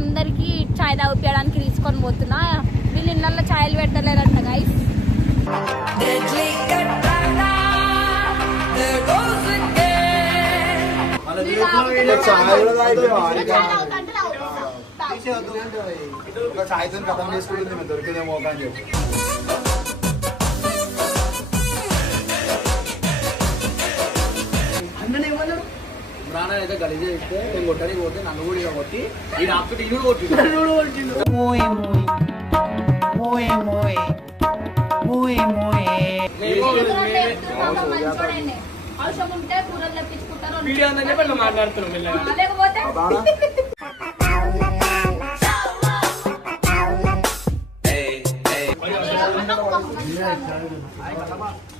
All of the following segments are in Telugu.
అందరికి చాయ్ తాగిపించడానికి తీసుకొని పోతున్నా. వీళ్ళు ఇళ్ళల్లో చాయలు పెట్టలేరంట గైస్. దొరికిందేమో అని చెప్పి ప్రాణం అయితే గలీజ్ చేస్తే నేను కొట్టడానికి పోతే నన్ను కూడా కొట్టి ఈ ఆపుకుంటే ఇల్లు కొట్టిండు.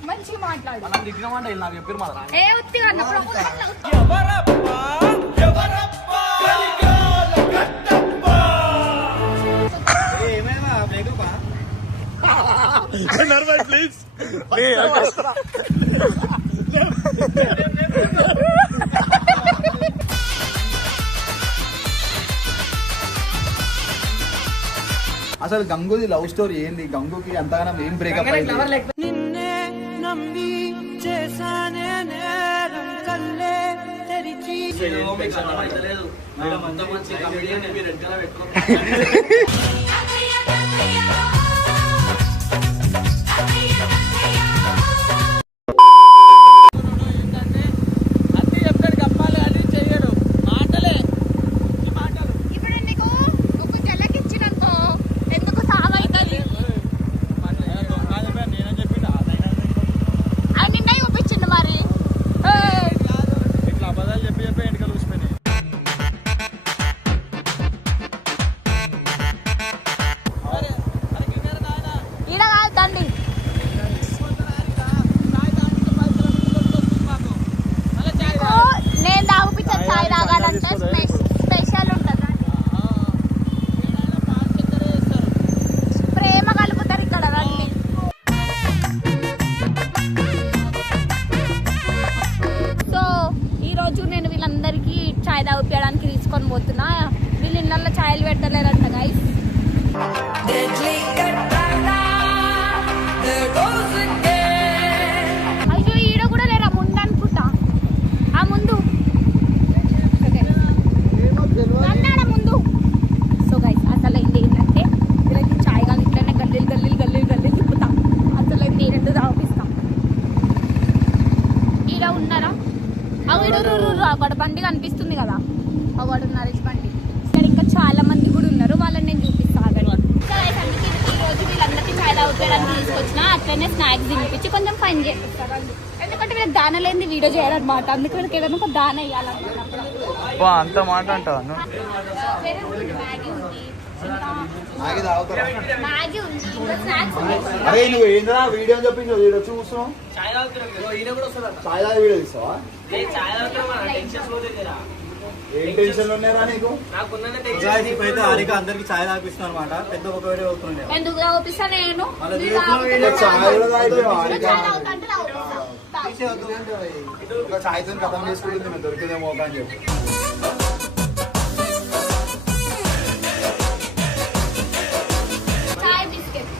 మంచిగా మాట్లాడు. నాకు చెప్పారు మా ప్లీజ్ అసలు గంగూది లవ్ స్టోరీ ఏంది? గంగూకి అంతగానం ఏం బ్రేకప్ అయింది? నేను తాగుపించే చాయ్ తాగాలంటే స్పెషల్ ఉంటుంది. ప్రేమ కలుపుతారు ఇక్కడ రండి. సో ఈరోజు నేను వీళ్ళందరికీ చాయ్ తాగిపించడానికి తీసుకొని పోతున్నా. వీళ్ళు ఇళ్ళల్లో చాయలు పెట్టలేరంట గైస్. అయ్యో ఈడ కూడా లేరా ముందు అనుకుంటా. ఆ ముందు ముందు. సో గైస్ అసలు ఏంటంటే వీళ్ళకి చాయ్ కానీ ఇట్లనే గల్లీలు తిప్పుతాం. అసలు రెండు తాగిపిస్తాం. ఈడ ఉన్నారా? అక్కడ బండి కనిపిస్తుంది కదా, అవాడు నరేష్ బండి. ఇక్కడ ఇంకా చాలా మంది కూడా ఉన్నారు, వాళ్ళని నేను చూపిస్తాను. ఈరోజు వీళ్ళందరికీ చాయ్ తాగిపించడానికి తీసుకొచ్చిన, అట్లనే స్నాక్స్ తినిపించి కొంచెం పని చేపిస్తారు. ఎందుకంటే వీళ్ళకి దాన లేని వీడియో చేయాలన్నమాట. అందుకే వీళ్ళకి ఏదైనా ఒక దాన వేయాలనుకున్నప్పుడు అంత మాట అంటావా? మ్యాగీ ఉంది, ఇంకా స్నాక్స్ ఉంది. అరే నువ్వు ఏంద్రా వీడియో అని చెప్పి వీడియో చూస్తున్నావు? చాయ్ తాగి వీడియో తీస్తావా? ఏం టెన్షన్ ఉన్నారా నీకు? అందరికి చాయ్ తాగిపిస్తాను అనమాట. పెద్ద ఒక వీడియో అవుతుంది. ఎందుకు తాగిపిస్తా నేను? చాయ్తో కథం చేసుకుంటుంది దొరికిందేమో అని చెప్పి చాయ్ బిస్కెట్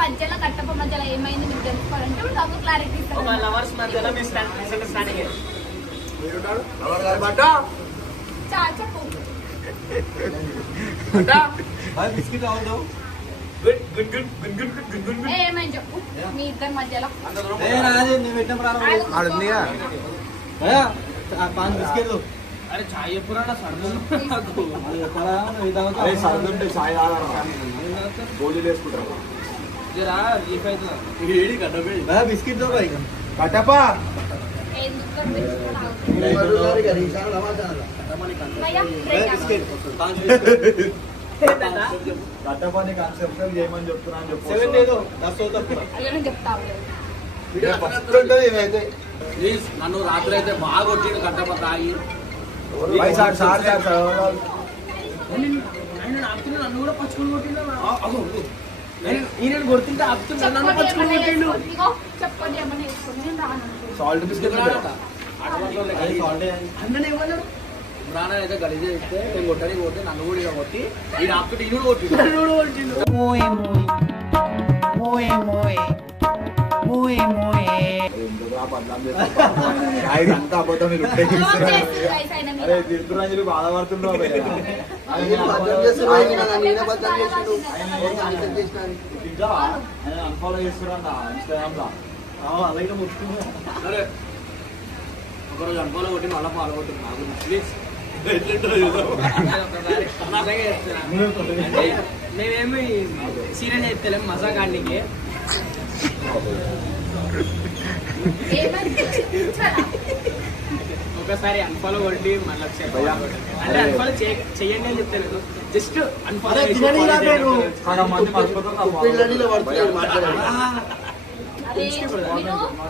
మధ్యలో కట్టప మధ్యలో ఏమైంది మీకు తెలుసుకోవాలంటే నాకు క్లారిటీ ఇస్తాను. చెప్పు. ఏమైంది చెప్పు మీ ఇద్దరి మధ్యలో. అరే చాయ్ ఎప్పుడా సర్దుంటే చాయ్ గోళీలు వేసుకుంటారు. బిస్కెట్ కట్టపా కట్టపని కాన్సెప్ట్ చేయమని చెప్తున్నా అని చెప్తాను. నన్ను రాత్రి అయితే బాగా కొట్టిండు కట్టప తాగి. నన్ను కూడా పచ్చుకొని కొట్టిండు. ఈయన కొడుతుంటే ఆపుతుంటా నన్ను పచ్చుకుని కొట్టిండు. చెప్పండి ఏమన్నా వేసుకొని నేను రాను. సాల్ట్ బిస్కెట్ అన్ననే ఏమన్నాడు ఇమ్రాన్ అయితే గలీజ్ చేస్తే నేను కొట్టడానికి పోతే నన్ను కూడా ఇక కొట్టి ఈయన ఆపుతుంటే ఈయన కూడా కొట్టిండు. నన్ను కూడా కొట్టిండు. అంతా అబద్ధం మీరు ఫోన్ చేసి guys ఆయన మీద. అరే తీర్థరాజులు బాధపడుతుండ్రు అన్ఫాలో చేస్తున్నా ఇన్స్టాగ్రామ్ లో అలాగే ముట్టుకున్నా సరే ఒకరోజు అనుకోలో కొట్టి మళ్ళీ ఫాలో కొట్టింది నాకు ప్లీజ్ మేమేమి సీరియస్ అయితే మజాక్ ఆడికి ఒకసారి అన్ఫాలో కొట్టి మళ్ళీ అంటే అన్ఫాలో చెయ్యండి అని చెప్తాను జస్ట్ అన్ఫాలో అరే, మీరు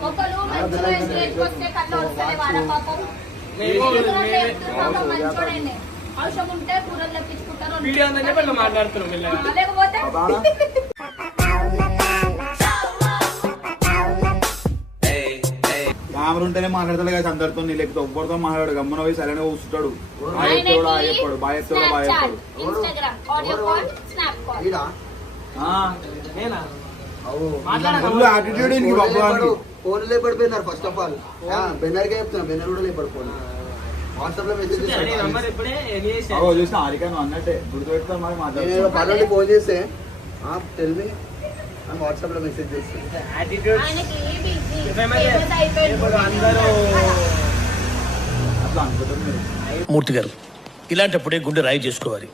ఒకరు మంచిగా స్టేజ్కి వస్తే కళ్ళు వస్తలే వాడ పాపం. పాపం మంచోడండి. అవసరం ఉంటే కూరలు తెప్పించుకుంటారు. వీడియో ఉందని చెప్పి అట్లా మాట్లాడుతున్నాం మెల్లగా. లేకపోతే కెమెరా ఉంటేనే మాట్లాడతాడు కదా అందరితో లేకపోతే ఒక్కరితో మాట్లాడు గమ్మన పోయి సరైన కూర్చుంటాడు బాయ్ ఎత్తాడు ఆ చెప్పాడు బాయ్ ఎత్తాడు బాయ్ ఎత్తాడు Instagram audio call snap call. నేనా ఫుల్ యాటిట్యూడ్ ఇంక బాబు ఫోన్ లేపడిపోయినారు ఫస్ట్ ఆఫ్ ఆల్ బెన్నర్ గా చెప్తున్నా బెన్నర్ కూడా లేపడిపోయినా వాట్సాప్ లో మెసేజ్ నంబర్ ఇప్పుడే అవో చూసిన హారిక నువ్వు అన్నట్టే గుర్తుపెట్టుకొని మరి నేను మాట్లాడుతున్నావు పర్వాలేదు ఫోన్ చేస్తే తెలివి అని వాట్సాప్ లో మెసేజ్ చేస్తాను యాటిట్యూడ్ ఆయనకి busy. ఏమైనా famous అయిపోయింది. ఇప్పుడు అందరూ అట్లా అనుకుంటారు మీరు మూర్తి గారు ఇలాంటప్పుడే గుండె రాయి చేసుకోవాలి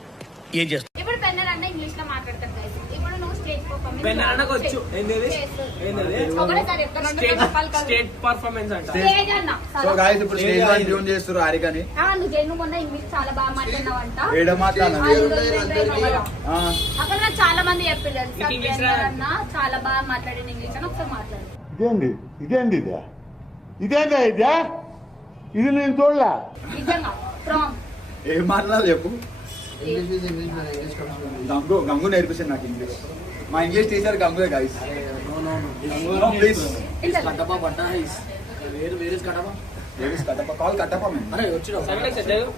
ఏం చేస్తారు ఇప్పుడు పెన్నర్ అన్న ఇంగ్లీష్ లో మాట్లాడతారు guys. ఇప్పుడు నువ్వు స్టేజ్ పర్ఫార్మెన్స్ పెన్ అనకొచ్చు ఏంది ఒకటేసారి చెప్తాను. స్టేట్ పర్ఫార్మెన్స్ అంట స్టేజ్ అన్న సో గాయస్ ఇప్పుడు స్టేజ్ లో ట్యూన్ చేస్తారు హారికని నువ్వు మొన్న ఇంగ్లీష్ చాలా బాగా మాట్లాడినావంట. ఏడ మాట్లాడాలి అక్కడ నాకు చాలా మంది చెప్పారు నీకు ఇంగ్లీష్ రాదా? అన్న చాలా బాగా మాట్లాడిన ఇంగ్లీష్ అని ఒకసారి మాట్లాడు. ఇదేందా ఇది నేను చూడలే. నిజంగా ఫ్రమ్ ఏం మాట్లాడాలి చెప్పు English English comes Gangu Gangu నేర్పిస్తాను నాకు ఇంగ్లీష్ మా English teacher Ganguly guys please Kattappa పట్ట వేరు వేరే కట్టపా కట్టప కాల్ కట్టప మేము అరే వచ్చిన సరే చదివు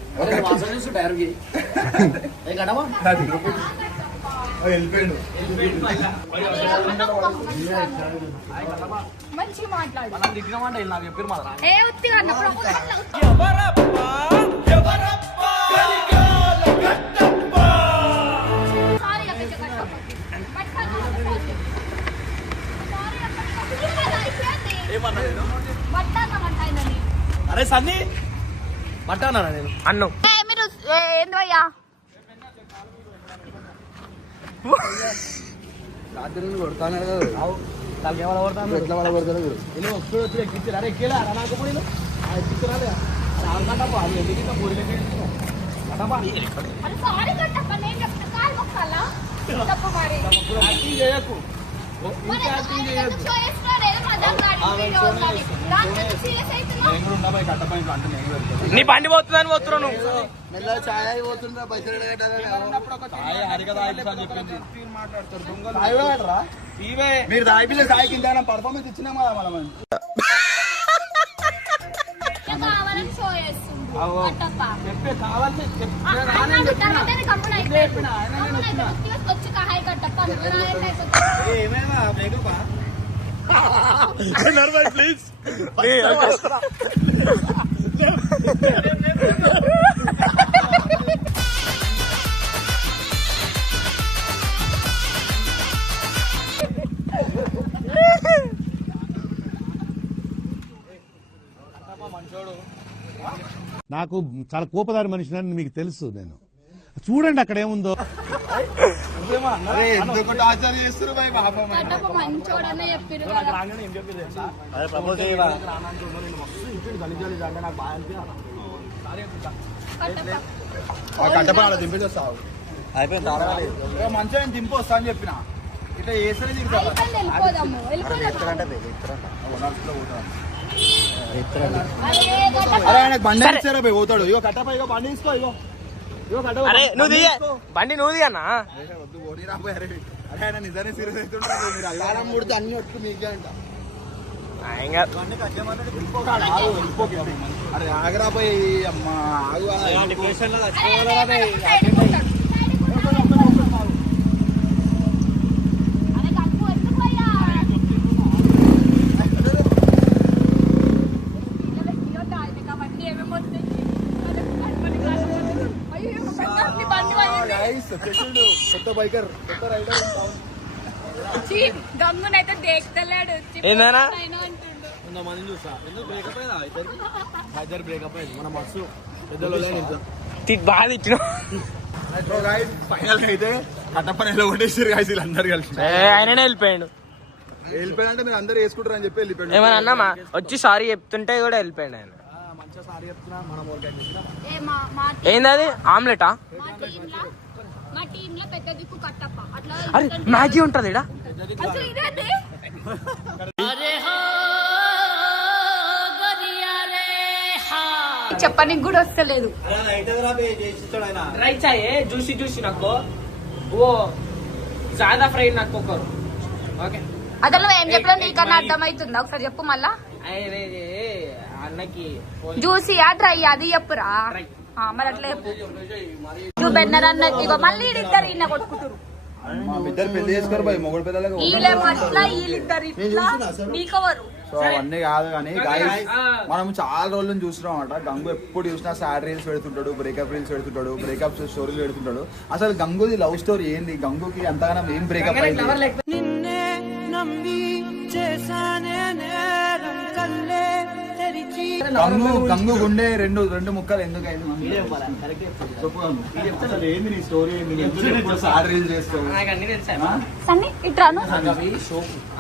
వాసన చూసి టైర్కి ఏ కట్టపా వెళ్ళిపోయిండు మంచిగా మాట్లాడు. మనం దిగినామంటే నాకు చెప్పారు మాత్రం ఏ ఉత్తిగా అన్న ప్రపోజల్ సారీ అక్క కట్టప్ప అరే సన్నీ పట్టానా నేను అన్నం మీరు ఏందయ్యా రాత్రి నుండి కొడతాను కదా తలకి ఎవరు కొడతాను ఎట్లా వాళ్ళ కొడతాను నేను ఒక్కడు వచ్చి ఎక్కించారు అరే ఎక్కేలా అలా నాకు పోయిన ఎక్కించరాలే కట్టపా అది ఎదిగిన పూరి కట్టపా అది సారీ కట్టప్ప నేను చెప్తా కాల్ మొక్కాలా తప్పు మరి యాక్టింగ్ చేయకు మరి యాక్టింగ్ చేయకు చేస్తారే మజాక్ గాడి వీడియోస్ దాంట్లో సీరియస్ అవుతున్నా నేను కూడా ఉండబోయి కట్టప ఇంట్లో అంటే నేను కూడా నీ బండి పోతుందని పోతున్నావు నువ్వు మెల్ల ఛాయ్ అయిపోతుందా పైసలు సాయి హారిక తాగిస్తా అని చెప్పింది సాయి వాడరా మీరు తాగిపిల్లే సాయి కింద పర్ఫార్మెన్స్ ఇచ్చినా మనం కావాలని షో చేస్తుంది కట్టప్ప చెప్పే కావాలని వచ్చి కహాయి కట్టప్ప ఏమైనా బ్రేకప్పా ప్లీజ్ నాకు చాలా కోపదారి మనిషిని మీకు తెలుసు. నేను చూడండి అక్కడ ఏముందో. అరే ఎందుకు టార్చర్ చేస్తారు భయ్ పాపం కట్టప్ప మంచోడనే చెప్పిరు కదా. అరే ప్రపోజ్ చేయవా కట్టప్ప కట్టప అలా దింపేస్తావు అయిపోయింది మంచిగా నేను దింపు వస్తా అని చెప్పిన ఇట్లా చేస్తేనే తిరుగుతా వెళ్ళిపోదాము అరే ఆయనకు బండి ఇచ్చారా పోయి పోతాడు ఇగో కట్టప ఇగో బండి తీసుకో ఇగో ఇగో కట్టప అరే నువ్వు దిగే బండి నువ్వు దిగన్నా వద్దు పోనీ రాబోయే అరే అరే ఆయన నిజాన్ని సీరియస్ అవుతుంటారు మీరు కాలం ముడితే అన్ని ఒట్లు మీకే అంట. అరే ఆగరాపోయి అమ్మ ఆగు కొత్త బైకర్ కొత్త రైడర్ గంగునైతే దేక్తలేడు అంటుండు. కొంతమంది చూసా ఎందుకు బ్రేకప్ అయ్యేదా ఇద్దరు బ్రేకప్ అయ్యింది మన మస్తు బాగా తిట్టిన ఫైనల్ అయితే కట్టపని ఎలా కొట్టేసారు గాయస్ వీళ్ళందరూ కలిసి ఆయననే వెళ్ళిపోయాడు. వెళ్ళిపోయారంటే మీరు అందరూ వేసుకుంటారు అని చెప్పి వెళ్ళిపోయాడు. ఏమన్నా అన్నామా వచ్చి సారీ చెప్తుంటే కూడా వెళ్ళిపోయాడు ఆయన. మంచిగా సారీ చెప్తున్నా మనం ఏ మా ఏంది అది ఆమ్లెటా? మా టీమ్ లో పెద్ద దిక్కు కట్టప్ప అట్లా అరే మ్యాగీ ఉంటది ఇడా. అసలు ఇదేంటి? చెప్పడానికి కూడా వస్తలేదు. ड्राई चाहिए जूसी जूसी नको वो ज्यादा फ्राई नको करो ओके. అసలు నువ్వు ఏం చెప్పినా నీకన్నా అర్థమవుతుందా? ఒకసారి చెప్పు మళ్ళా. అన్నకి జ్యూసీయా డ్రై అది చెప్పురా. Dry. మరి అట్లా చెప్పు. నువ్వు బెన్నర్ అన్నట్టు ఇగో మళ్ళీ ఇద్దరు ఈయన కొట్టుకుంటారు. మా ఇద్దరు పెళ్లి చేసుకోరు భయ్ మొగడు పిల్లలకి. వీళ్ళేమో అట్లా వీళ్ళిద్దరు ఇట్లా నీకెవరు? సో అవన్నీ కాదు కానీ గాయస్ మనం చాలా రోజుల నుంచి చూస్తున్నాం అనమాట. గంగు ఎప్పుడు చూసినా సాడ్ రీల్స్ పెడుతుంటాడు, బ్రేకప్ రీల్స్ పెడుతుంటాడు, బ్రేకప్ స్టోరీలు పెడుతుంటాడు. అసలు గంగుది లవ్ స్టోరీ ఏంది? గంగుకి అంతగానం ఏం బ్రేకప్ అయింది? గంగు గుండె రెండు ముక్కలు ఎందుకు అయింది? అసలు ఏంది నీ స్టోరీ ఏంది? సాడ్ రీల్స్ చేస్తావు సన్ని ఇట్రాను.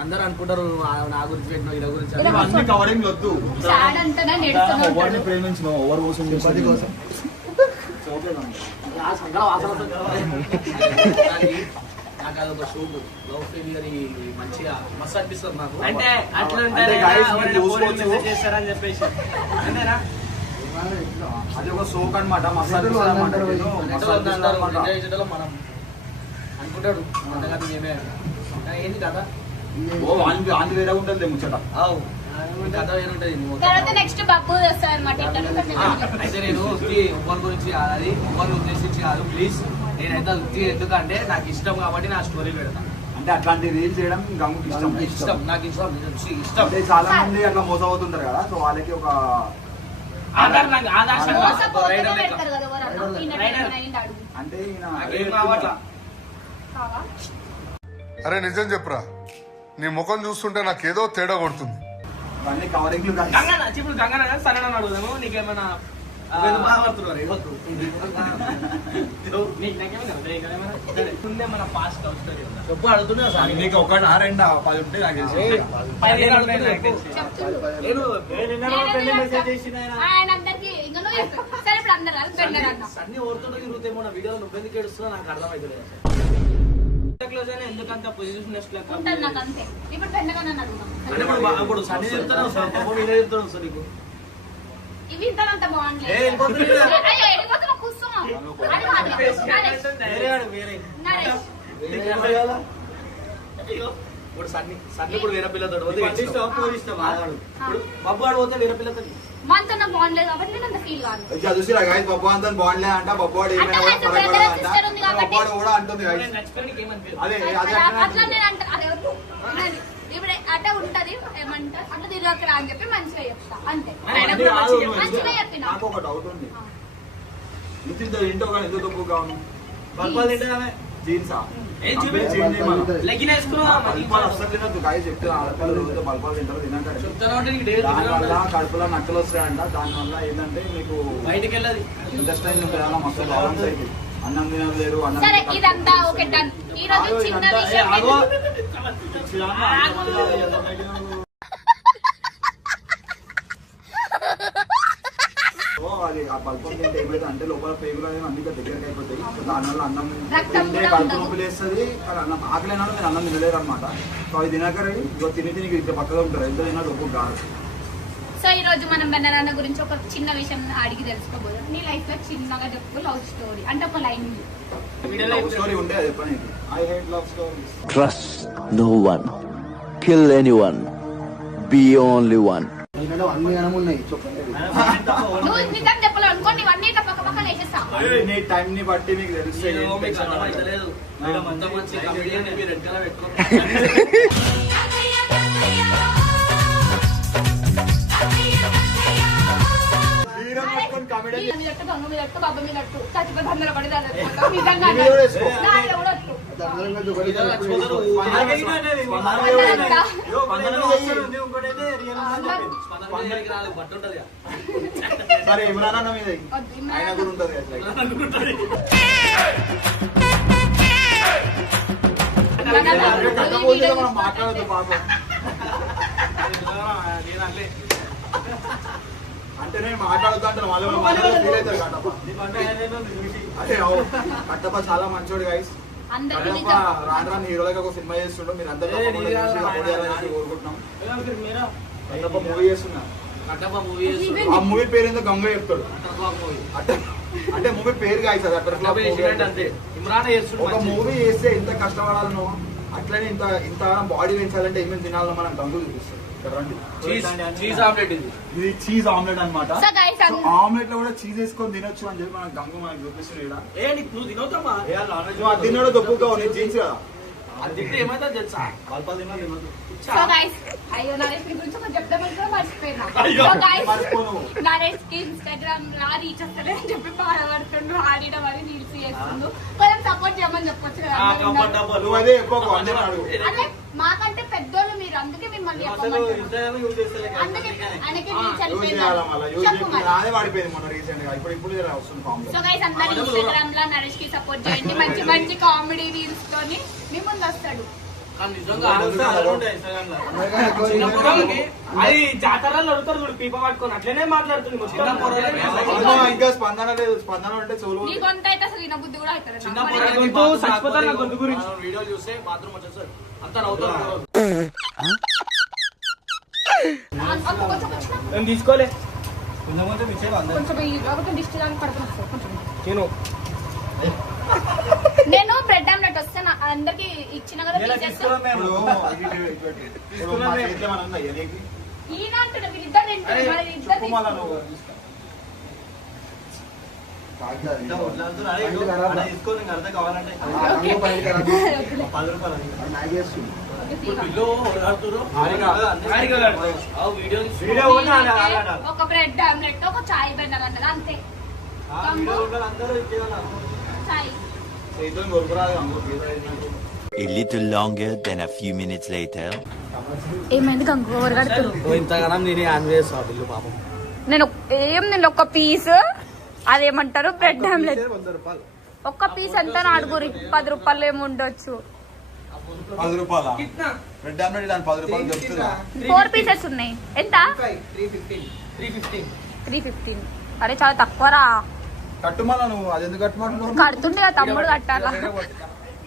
అందరు అనుకుంటారు నా గురించి పెట్టిన ఇలా గురించి అన్ని కవరింగ్ వద్దు. సాడ్ అంతా నెడుతున్నాడు. ఎవరిని ప్రేమించినావు? ఎవరి కోసం పది కోసం నాకు అదొక షోక్ లవ్ ఫెయిలియర్ మంచిగా మస్తు అనిపిస్తుంది నాకు. అంటే అట్లా చేస్తారని చెప్పేసి అంతేనా? అది ఒక సోక్ అనమాట. మసాలా మనం అనుకుంటాడు అంతగా మేమే ఏంది కదా ఆంది వేరే ఉంటుంది ముచ్చట. కథ ఏముంటది తర్వాత నెక్స్ట్ బబ్బు వస్తారు అనమాట. అయితే నేను ఎవరి గురించి అది ఎవరిని ఉద్దేశించి కాదు ప్లీజ్. నేనైతే వృత్తి ఎందుకంటే నాకు ఇష్టం కాబట్టి నా స్టోరీ పెడతాను. అంటే అట్లాంటి రీల్స్ చేయడం గంగుకి ఇష్టం. ఇష్టం నాకు ఇష్టం ఇష్టం. అంటే చాలా మంది అట్లా మోసం అవుతుంటారు కదా. సో వాళ్ళకి ఒక ఆధార్ నాకు ఆధార్ అంటే ఏం కావట్లా. అరే నిజం చెప్పురా, నీ ముఖం చూస్తుంటే నాకేదో తేడా కొడుతుంది. అన్ని కవరింగ్లు గంగన ఇప్పుడు గంగన సరైన అడుగుదాము. నీకేమైనా మన పాస్ట్ లవ్ స్టోరీ ఎప్పుడు అడుగుతున్నా సార్ నీకు ఒకటి రెండా 10 ఉంటే నాకు తెలిసి. అన్ని ఓడుతుంటే తిరుగుతామో నా వీడియోలో నువ్వెందుకు ఏడుస్తున్నా నాకు అర్థమైతే ఎందుకంత పొజిషన్ ఇప్పుడు సన్ని చెప్తాను సార్ నేనే చెప్తాను సార్ నీకు ఇవి ఇంత బాగుంది. ఇప్పుడు సన్ని ఇప్పుడు వేరే పిల్లతో బబ్బు ఆడు పోతే వేరే పిల్లతో మనతో బాగుండలేదు కాబట్టి నేను అంత ఫీల్ కాదు. చూసిరా గాయస్ బబ్బు అంతా బాగుండే అంట. బబ్బు వాడు ఏమైనా బబ్బు వాడు కూడా అంటుంది గాయస్. అదే అట్లా నేను అంటే ఇప్పుడు అట్లా ఉంటది ఏమంటారు అట్లా తిరగకరా అని చెప్పి మంచిగా చెప్తా అంతే. మంచిగా చెప్పిన నాకు ఒక డౌట్ ఉంది. ఇంట్లో ఎందుకు తప్పు కావును జీన్సా కడుపులో నక్కలు వస్తాయంట. దానివల్ల ఏంటంటే మీకు బయటికి వెళ్ళదు ఇంటెస్టైన్ ఉంటుంది మస్తు బ్యాలెన్స్ అయితే అన్నం తినలేరు. సరే ఇదంతా ఓకే డన్. ఈ రోజు చిన్న విషయం అది ఆ పల్పం తింటే ఏమైతే అంటే లోపల పేగులు అనేవి అన్ని దగ్గరికి అయిపోతాయి. దానివల్ల అన్నం తింటే కడుపు నొప్పి లేస్తుంది. అన్నం ఆకలేనాడు మీరు అన్నం తినలేరు అనమాట. సో అది తినకరి తిని తిని ఇద్దరు పక్కగా ఉంటారు. ఎంత తిన్నా లోపు కాదు. సో ఈ రోజు మనం బెన్ననాన్న గురించి ఒక చిన్న విషయం అడిగి తెలుసుకోబోదాం. నీ లైఫ్ లో చిన్నగా చెప్పు లవ్ స్టోరీ అంటే ఒక లైన్. లవ్ స్టోరీ ఉంటే అది చెప్పండి. I hate love stories. Trust no one, kill anyone, be only one. ఎందుకంటే అన్ని గణం ఉన్నాయి చెప్పండి. నువ్వు నిజం చెప్పలేవు అనుకో, నీవన్నీ ఇట్లా పక్క పక్కన వేసేస్తా. నీ టైం ని బట్టి మీకు తెలుస్తుంది. సరే ఇమ్రాన్ అన్న మీద ఆయన కూడా ఉంటది మనం మాట్లాడద్దు పాపం. అంటే నేను మాట్లాడుతా అంటే వాళ్ళు ఫీల్ అవుతారు కట్టప్ప. అదే కట్టప్ప చాలా మంచోడు గైస్. కట్టప్ప రాను రాను హీరోలకి ఒక సినిమా చేస్తుండో మీరు అంతా కోరుకుంటున్నాం. కట్టప్ప మూవీ చేస్తున్నా. ఆ మూవీ పేరు ఏందో గంగ చెప్తాడు. అంటే మూవీ పేరు గాయస్ అది అక్కడ ఒక మూవీ చేస్తే ఎంత కష్టపడాలనో అట్లనే ఇంత బాడీ పెంచాలంటే ఏమేమి తినాలనో మనం గంగు చూపిస్తాం. ఇది చీజ్ ఆమ్లెట్ అనమాట. ఆమ్లెట్ లో కూడా చీజ్ వేసుకొని తినొచ్చు అని చెప్పి మనకు గంగు మనకు చూపిస్తుంది. తిన్నాడు దొప్పుగా ఉంది జీన్స్ కదా. సో గైస్ అయ్యో నరేష్ గురించి కొంచెం చెప్దామని కూడా మర్చిపోయినా. నరేష్ కి ఇన్స్టాగ్రామ్ లా రీచ్ వస్తలే అని చెప్పి బాధపడుతుండు. ఆడిన మరి రీల్స్ చేస్తుండు. కొంచెం సపోర్ట్ చేయమని చెప్పొచ్చు కదా. అంటే మాకంటే పెద్దోళ్ళు మీరు, అందుకే మిమ్మల్ని అందుకే ఆయనకి రీచ్ అయిపోయింది. సో గైస్ అందరూ ఇన్స్టాగ్రామ్ లా నరేష్ కి సపోర్ట్ చేయండి. మంచి మంచి కామెడీ రీల్స్ తోని మీ ముందు వస్తాడు. అది జాతరలో అడుగుతారు చూడు పీప పట్టుకొని అట్లనే మాట్లాడుతుంది. ఇంకా స్పందన లేదు. స్పందన అంటే చోలు నీ గొంత అయితే అసలు ఈయన బుద్ధి కూడా అవుతారు. చచ్చిపోతారు నా గొంతు గురించి. వీడియో చూస్తే బాత్రూమ్ వచ్చేస్తారు అంతా నవ్వుతారు. నేను తీసుకోలే నేను బ్రెడ్ ఆమ్లెట్ వస్తే అందరికి ఇచ్చిన కదా ఈయన అంటున్నా వీళ్ళిద్దరు ఒక బ్రెడ్ ఆమ్లెట్ ఒక చాయ్ బెండర్ అన్నది అంతే. చాయ్ A little longer than a few minutes later. ఏమైంది గంగు ఇంతగానం నేను ఆన్ చేస్తాను పాపం. నేను ఒక్క పీస్ అదేమంటారు బ్రెడ్ ఆమ్లెట్ ఒక్క పీస్ ఎంత అడుగురి 10 రూపాయలు ఏమి ఉండొచ్చు. 10 రూపాయల బ్రెడ్ ఆమ్లెట్ 10 రూపాయలు దొరుకుతుందా? 4 పీసెస్ ఉన్నాయి. ఎంత? 315. అరే చాలా తక్కువరా. కట్టుమా నువ్వు అది ఎందుకు కట్టుమంటున్నావు? కడుతుండే తమ్ముడు కట్టాలా.